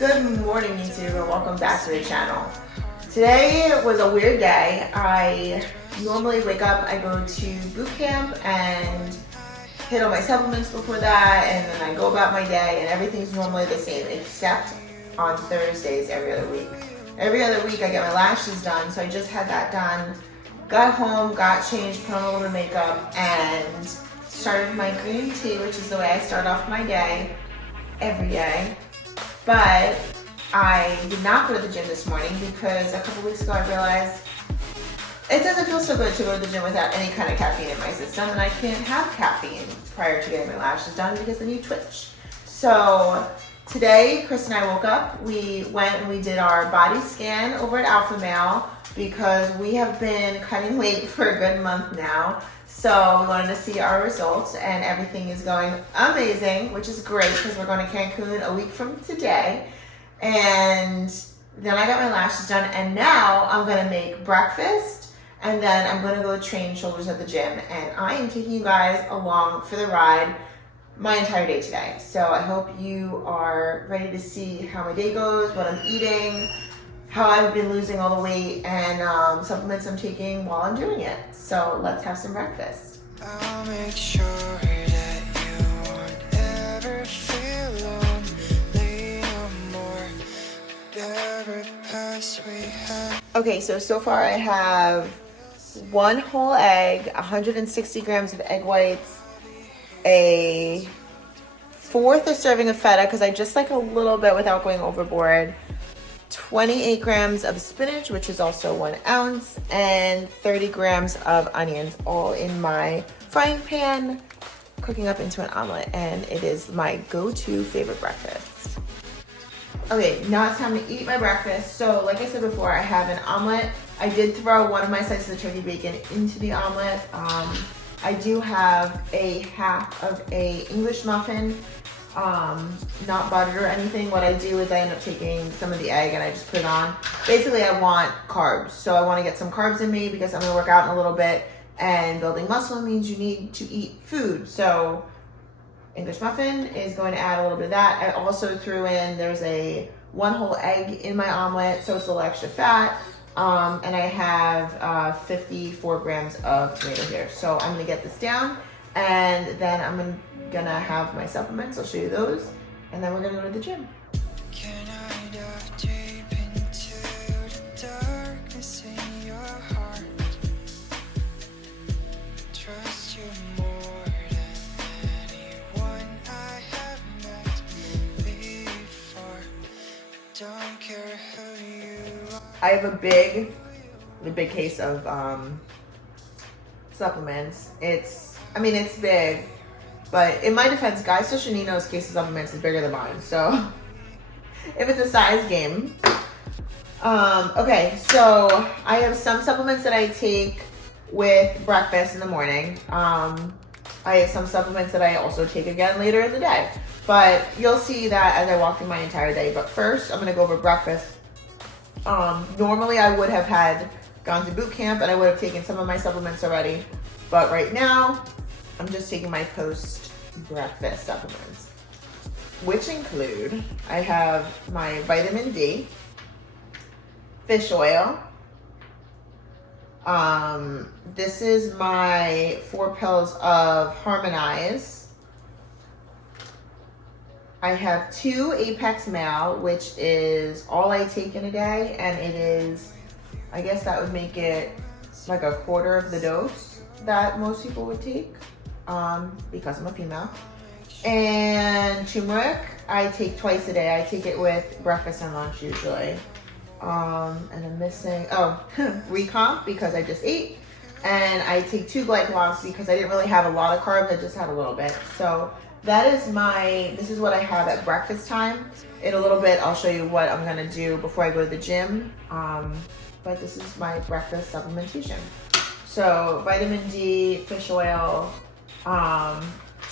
Good morning, YouTube, and welcome back to the channel. Today was a weird day. I normally wake up, I go to boot camp and hit all my supplements before that, and then I go about my day, and everything's normally the same except on Thursdays every other week. Every other week I get my lashes done, so I just had that done. Got home, got changed, put on a little bit of makeup, and started my green tea, which is the way I start off my day, every day. But I did not go to the gym this morning because a couple weeks ago I realized it doesn't feel so good to go to the gym without any kind of caffeine in my system, and I can't have caffeine prior to getting my lashes done because then you twitch. So today, Kristen and I woke up, we went and we did our body scan over at Alpha Male because we have been cutting weight for a good month now. So we wanted to see our results, and everything is going amazing, which is great because we're going to Cancun a week from today. And then I got my lashes done, and now I'm going to make breakfast, and then I'm going to go train shoulders at the gym. And I am taking you guys along for the ride my entire day today. So I hope you are ready to see how my day goes, what I'm eating, how I've been losing all the weight, and supplements I'm taking while I'm doing it. So let's have some breakfast. I'll make sure that you won't ever feel lonely no more. Every past we had. Okay, so far I have one whole egg, 160 grams of egg whites, a fourth of serving of feta because I just like a little bit without going overboard, 28 grams of spinach, which is also 1 ounce, and 30 grams of onions, all in my frying pan, cooking up into an omelet, and it is my go-to favorite breakfast. Okay, now it's time to eat my breakfast. So like I said before, I have an omelet. I did throw one of my slices of turkey bacon into the omelet. I do have a half of a English muffin, not buttered or anything. What I do is I end up taking some of the egg and I just put it on. Basically, I want carbs. So I want to get some carbs in me because I'm going to work out in a little bit, and building muscle means you need to eat food. So English muffin is going to add a little bit of that. I also threw in, there's a 1 whole egg in my omelet, so it's a little extra fat. And I have 54 grams of tomato here. So I'm going to get this down, and then I'm gonna have my supplements. I'll show you those, and then we're gonna go to the gym. Can I dive deep into the darkness in your heart? Trust you more than anyone I have met before. Don't care who you are. I have a big case of supplements. It's big, but in my defense, Guy Soshanino's case of supplements is bigger than mine, so if it's a size game. Okay, so I have some supplements that I take with breakfast in the morning. I have some supplements that I also take again later in the day, but you'll see that as I walk through my entire day. But first, I'm gonna go over breakfast. Normally I would have gone to boot camp and I would have taken some of my supplements already, but right now I'm just taking my post-breakfast supplements, which include, I have my vitamin D, fish oil. This is my 4 pills of Harmonize. I have 2 Apex Male, which is all I take in a day, and it is, I guess that would make it like a quarter of the dose that most people would take. Because I'm a female. And turmeric, I take twice a day. I take it with breakfast and lunch usually. And I'm missing, Recomp because I just ate. And I take 2 glycologs because I didn't really have a lot of carbs, I just had a little bit. So that is this is what I have at breakfast time. In a little bit, I'll show you what I'm gonna do before I go to the gym. But this is my breakfast supplementation. So vitamin D, fish oil,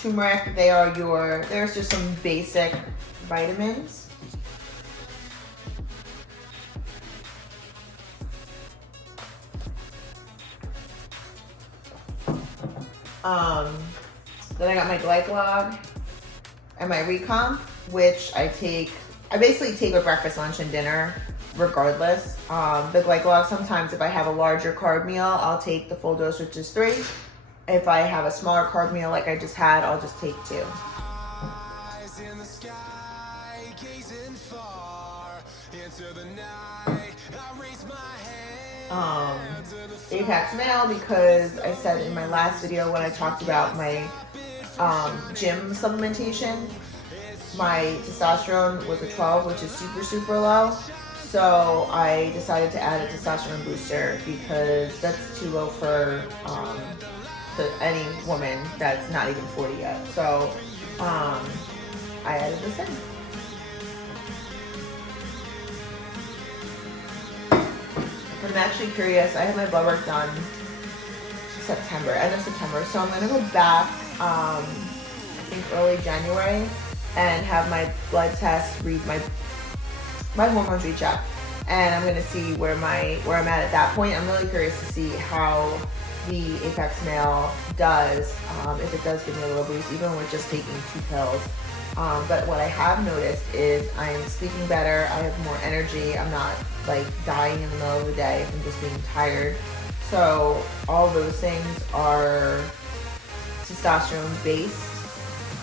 turmeric, there's just some basic vitamins. Then I got my glycolog and my Recomp, which I take I basically take a breakfast, lunch, and dinner regardless. The glycolog, sometimes if I have a larger carb meal, I'll take the full dose, which is 3. If I have a smaller carb meal like I just had, I'll just take 2. Eyes in the sky, gazing far into the night. I raise my hand to the Apex Male, because I said in my last video when I talked about my gym supplementation, my testosterone was a 12, which is super low. So I decided to add a testosterone booster because that's too low for any woman that's not even 40 yet. So I added this in. But I'm actually curious. I had my blood work done September, end of September. So I'm gonna go back, I think early January, and have my blood test read my hormones recheck, and I'm gonna see where I'm at that point. I'm really curious to see how the Apex Male does, if it does give me a little boost, even with just taking 2 pills. But what I have noticed is I am sleeping better. I have more energy. I'm not like dying in the middle of the day from just being tired. So all those things are testosterone-based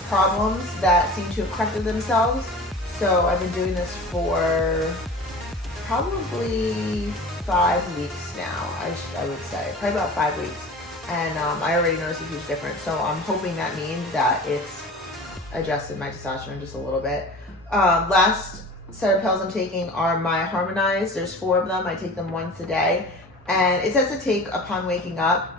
problems that seem to have corrected themselves. So I've been doing this for probably 5 weeks now, I would say. Probably about 5 weeks. And I already noticed a huge difference. So I'm hoping that means that it's adjusted my testosterone just a little bit. Last set of pills I'm taking are my Harmonized. There's 4 of them. I take them once a day. And it says to take upon waking up.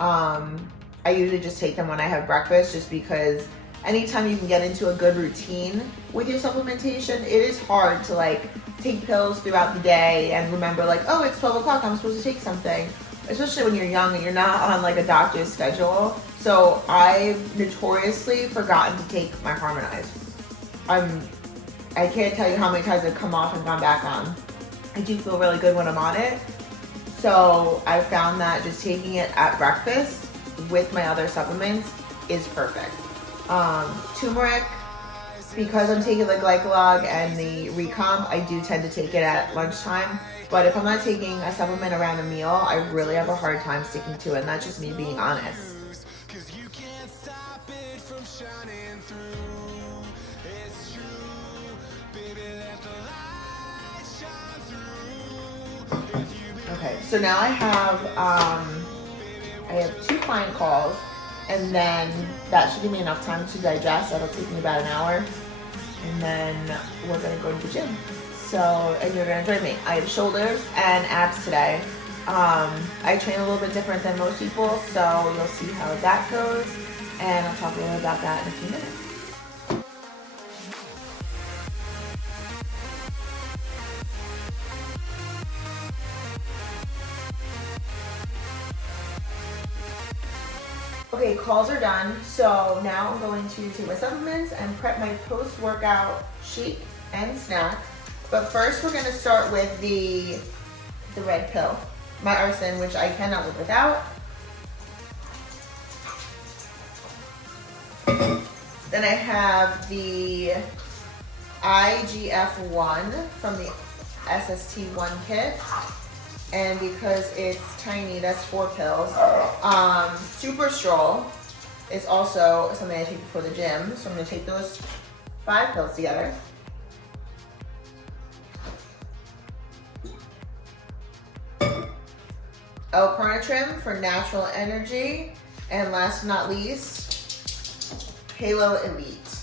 I usually just take them when I have breakfast, just because anytime you can get into a good routine with your supplementation, it is hard to like take pills throughout the day and remember like, oh, it's 12 o'clock, I'm supposed to take something. Especially when you're young and you're not on like a doctor's schedule. So I've notoriously forgotten to take my Harmonized. I can't tell you how many times I've come off and gone back on. I do feel really good when I'm on it. So I found that just taking it at breakfast with my other supplements is perfect. Turmeric, because I'm taking the glycolog and the recomp, I do tend to take it at lunchtime. But if I'm not taking a supplement around a meal, I really have a hard time sticking to it, and that's just me being honest. Okay, so now I have 2 client calls, and then that should give me enough time to digest. That'll take me about an hour, and then we're gonna go to the gym. So, and you're gonna join me. I have shoulders and abs today. I train a little bit different than most people, so you'll see how that goes, and I'll talk a little about that in a few minutes. Okay, calls are done. So now I'm going to take my supplements and prep my post-workout shake and snack. But first we're gonna start with the red pill, my arsen, which I cannot live without. Then I have the IGF-1 from the SST1 kit. And because it's tiny, that's 4 pills. Super Stroll is also something I take before the gym. So I'm gonna take those 5 pills together. L-carnitine for natural energy. And last but not least, Halo Elite.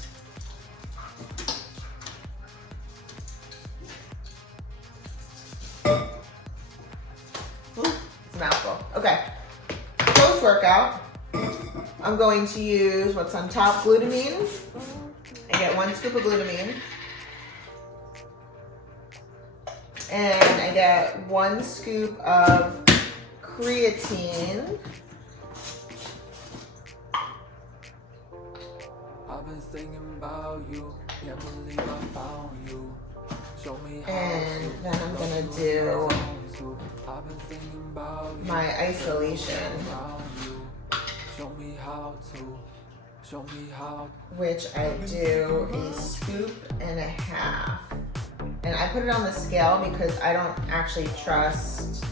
Mouthful. Okay. Post-workout, I'm going to use what's on top, glutamine. I get 1 scoop of glutamine. And I get 1 scoop of creatine. I've been thinking about you. Can't believe I found you. Show me how. And then I'm gonna do I've been thinking about you. my isolation, Show me how to. Show me how. which I do a scoop and a half. And I put it on the scale because I don't actually trust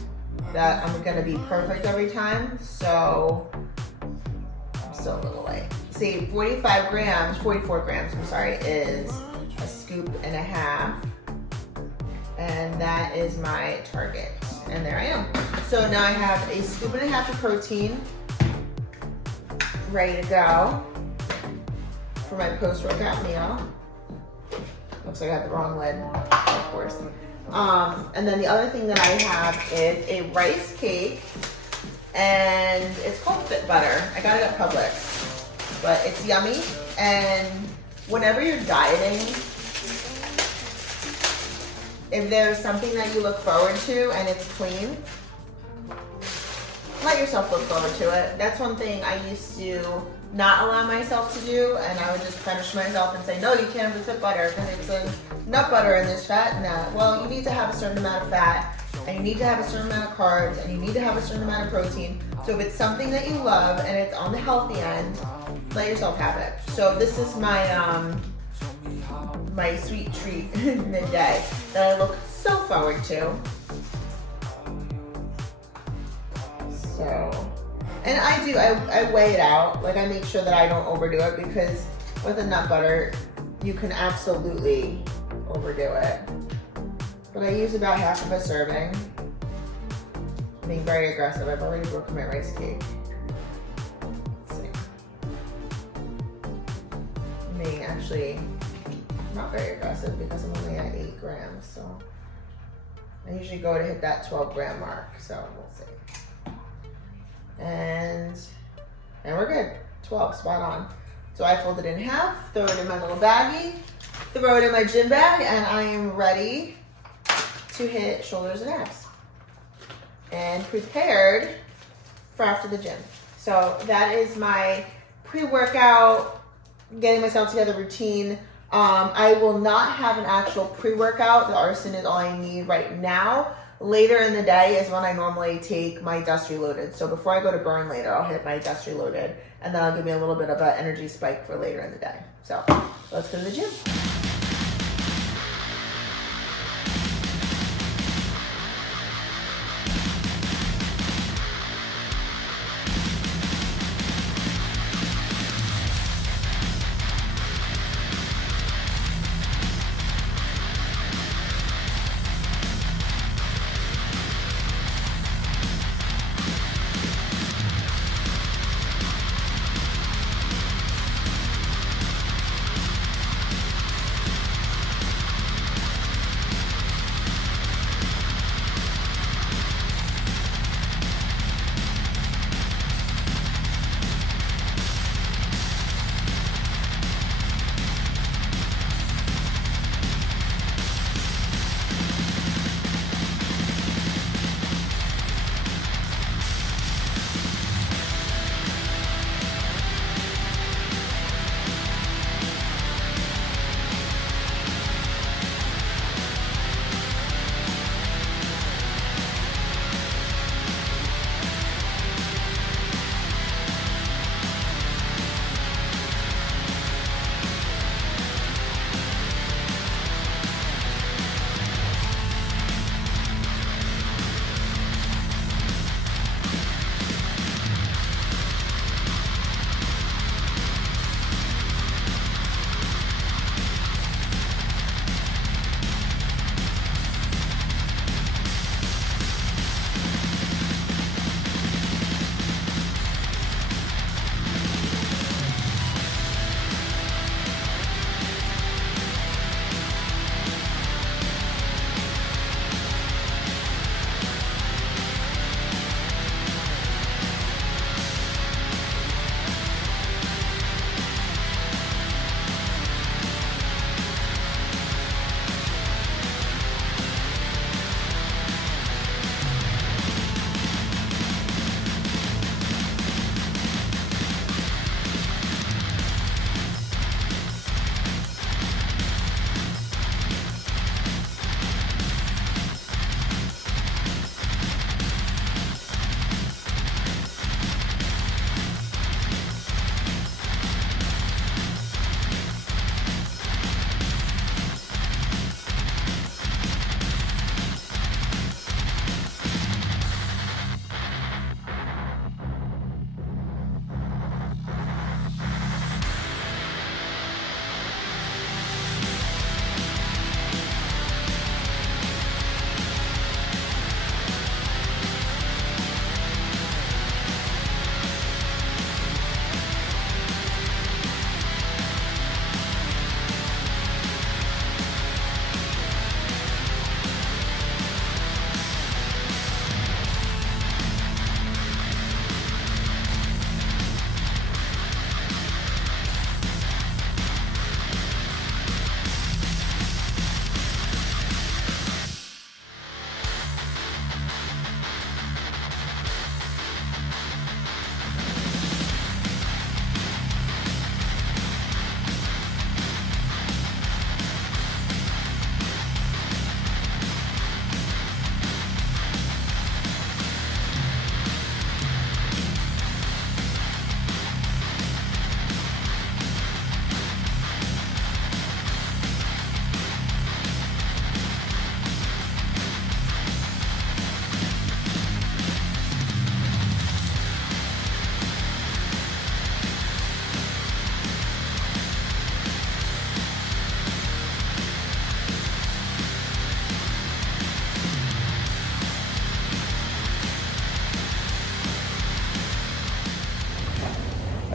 that I'm gonna be perfect every time. So I'm still a little light. See, 44 grams, I'm sorry, is a scoop and a half. And that is my target. And there I am. So now I have a scoop and a half of protein ready to go for my post-workout meal. Looks like I got the wrong lid, of course. And then the other thing that I have is a rice cake, and it's called Fit Butter. I got it at Publix, but it's yummy. And whenever you're dieting, if there's something that you look forward to and it's clean, let yourself look forward to it. That's one thing I used to not allow myself to do, and I would just punish myself and say, no, you can't have the Fit Butter because it's a nut butter and there's fat in that. Well, you need to have a certain amount of fat, and you need to have a certain amount of carbs, and you need to have a certain amount of protein. So if it's something that you love and it's on the healthy end, let yourself have it. So this is my my sweet treat midday that I look so forward to. So, and I weigh it out. Like, I make sure that I don't overdo it, because with a nut butter, you can absolutely overdo it. But I use about half of a serving. I'm being very aggressive. I've already broken my rice cake. Let's see. I'm being actually not very aggressive because I'm only at 8 grams. So I usually go to hit that 12 gram mark. So we'll see. And we're good. 12, spot on. So I fold it in half, throw it in my little baggie, throw it in my gym bag, and I am ready to hit shoulders and abs. And prepared for after the gym. So that is my pre-workout, getting myself together routine. I will not have an actual pre-workout. The arson is all I need right now. Later in the day is when I normally take my dust reloaded. So before I go to burn later, I'll hit my dust reloaded, and then I'll give me a little bit of an energy spike for later in the day. So let's go to the gym.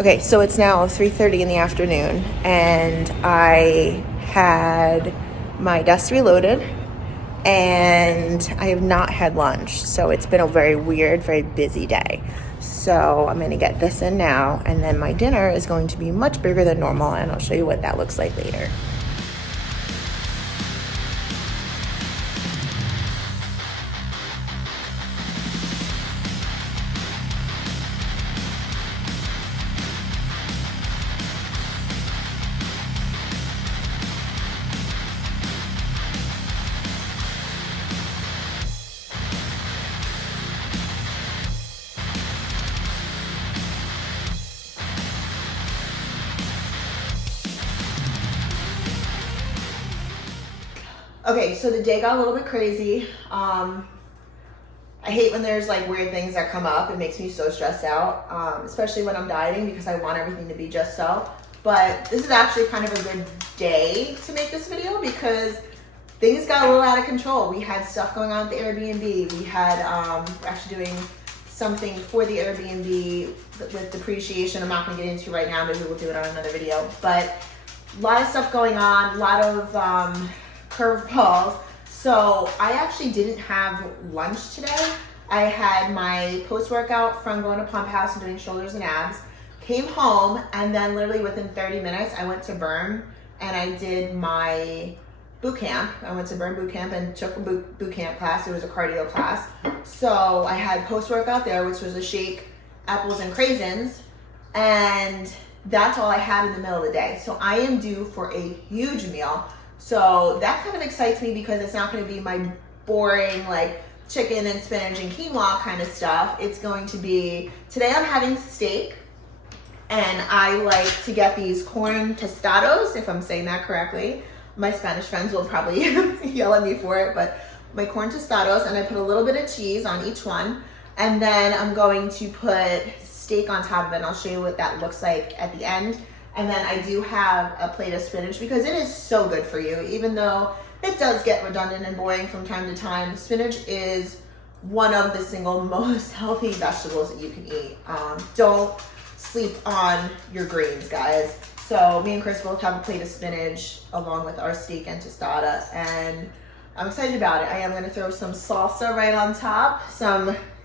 Okay, so it's now 3:30 in the afternoon, and I had my desk reloaded, and I have not had lunch, so it's been a very weird, very busy day. So I'm gonna get this in now, and then my dinner is going to be much bigger than normal, and I'll show you what that looks like later. Okay, so the day got a little bit crazy. I hate when there's like weird things that come up. It makes me so stressed out, especially when I'm dieting because I want everything to be just so. But this is actually kind of a good day to make this video because things got a little out of control. We had stuff going on at the Airbnb. We had, we're actually doing something for the Airbnb with depreciation. I'm not gonna get into right now, maybe we'll do it on another video. But a lot of stuff going on, a lot of curveballs. So I actually didn't have lunch today. I had my post-workout from going to Pump House and doing shoulders and abs. Came home, and then literally within 30 minutes, I went to Burn and I did my boot camp. I went to Burn boot camp and took a boot camp class. It was a cardio class. So I had post-workout there, which was a shake, apples and craisins, and that's all I had in the middle of the day. So I am due for a huge meal. So that kind of excites me because it's not going to be my boring like chicken and spinach and quinoa kind of stuff. It's going to be, today I'm having steak, and I like to get these corn tostados, if I'm saying that correctly. My Spanish friends will probably yell at me for it, but my corn tostados, and I put a little bit of cheese on each one, and then I'm going to put steak on top of it, and I'll show you what that looks like at the end. And then I do have a plate of spinach because it is so good for you. Even though it does get redundant and boring from time to time, spinach is one of the single most healthy vegetables that you can eat. Don't sleep on your greens, guys. So me and Chris both have a plate of spinach along with our steak and tostada, and I'm excited about it. I am gonna throw some salsa right on top.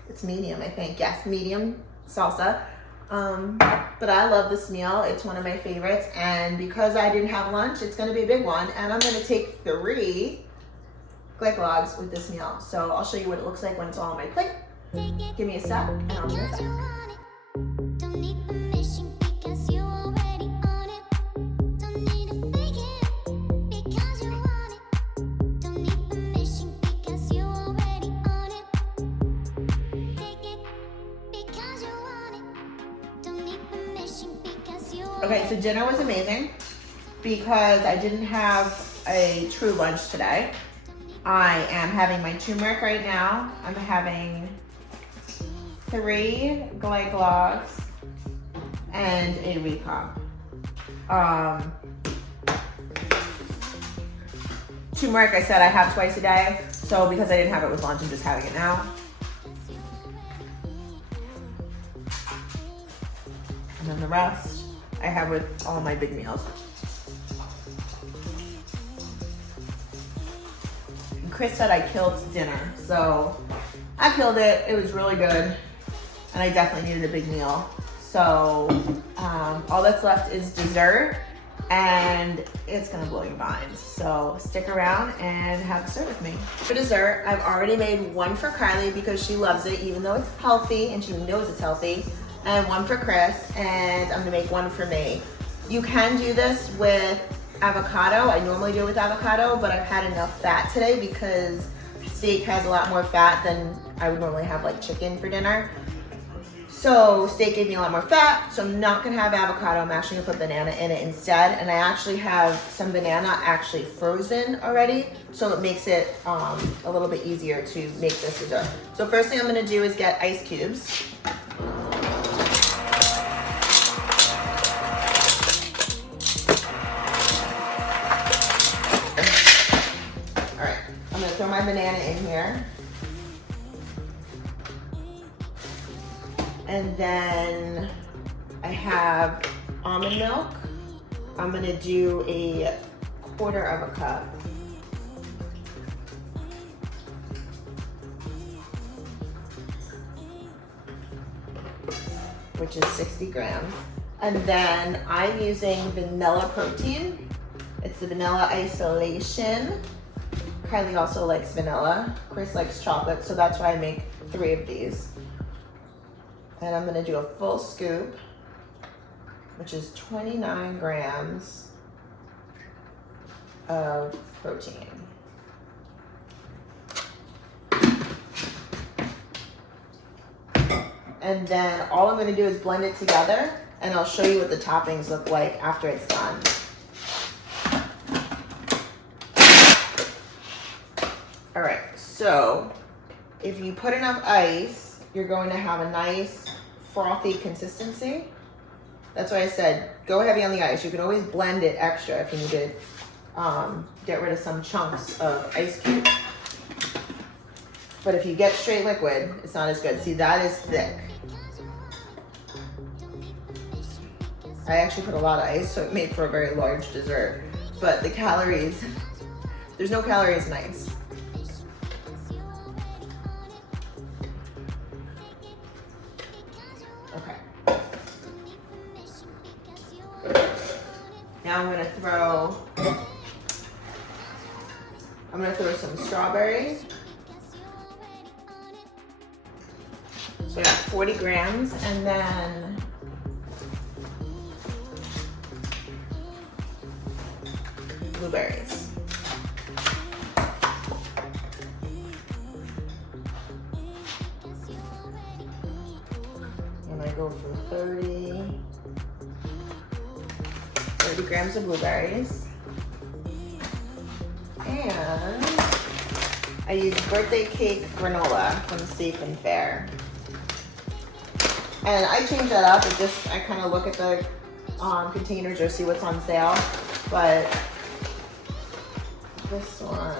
It's medium, I think. Yes, medium salsa. But I love this meal. It's one of my favorites, and because I didn't have lunch, it's gonna be a big one, and I'm gonna take 3 glycologs with this meal. So I'll show you what it looks like when it's all on my plate. Give me a sec, and I'll be right back. Okay, so dinner was amazing because I didn't have a true lunch today. I am having my turmeric right now. I'm having 3 glycologs and a recomp. Turmeric, I said I have twice a day, so because I didn't have it with lunch, I'm just having it now. And then the rest I have with all my big meals. And Chris said I killed dinner, so I killed it. It was really good, and I definitely needed a big meal. So all that's left is dessert, and it's gonna blow your minds. So stick around and have dessert with me. For dessert, I've already made one for Kylie because she loves it, even though it's healthy and she knows it's healthy, and one for Chris, and I'm gonna make one for me. You can do this with avocado. I normally do it with avocado, but I've had enough fat today because steak has a lot more fat than I would normally have like chicken for dinner. So steak gave me a lot more fat, so I'm not gonna have avocado. I'm actually gonna put banana in it instead, and I actually have some banana actually frozen already, so it makes it a little bit easier to make this dessert. So first thing I'm gonna do is get ice cubes. Throw my banana in here. And then I I have almond milk. I'm gonna do a 1/4 cup. Which is 60 grams. And then I'm using vanilla protein. It's the vanilla isolation. Kylie also likes vanilla. Chris likes chocolate, so that's why I make 3 of these. And I'm gonna do a full scoop, which is 29 grams of protein. And then all I'm gonna do is blend it together, and I'll show you what the toppings look like after it's done. All right, so if you put enough ice, you're going to have a nice frothy consistency. That's why I said go heavy on the ice. You can always blend it extra if you need to get rid of some chunks of ice cube. But if you get straight liquid, it's not as good. See, that is thick. I actually put a lot of ice, so it made for a very large dessert. But the calories, there's no calories in ice. Okay. Now I'm gonna throw some strawberries. So I got 40 grams, and then blueberries. And I go for 30 grams of blueberries. And I use birthday cake granola from Safe and Fair. And I change that up. I kind of look at the containers or see what's on sale. But this one,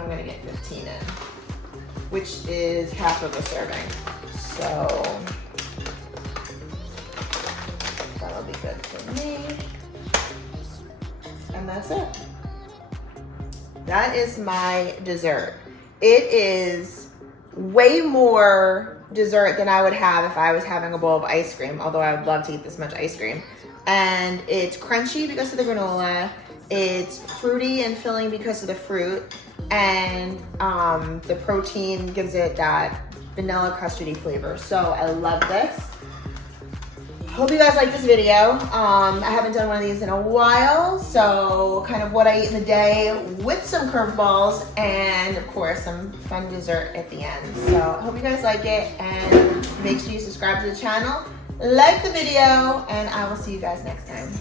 I'm gonna get 15 in, which is half of a serving. So that'll be good for me. And that's it. That is my dessert. It is way more dessert than I would have if I was having a bowl of ice cream, although I would love to eat this much ice cream. And it's crunchy because of the granola. It's fruity and filling because of the fruit. And the protein gives it that vanilla custardy flavor. So I love this. Hope you guys like this video. I haven't done one of these in a while, so kind of what I eat in the day with some curveballs and of course some fun dessert at the end. So I hope you guys like it, and make sure you subscribe to the channel, like the video, and I will see you guys next time.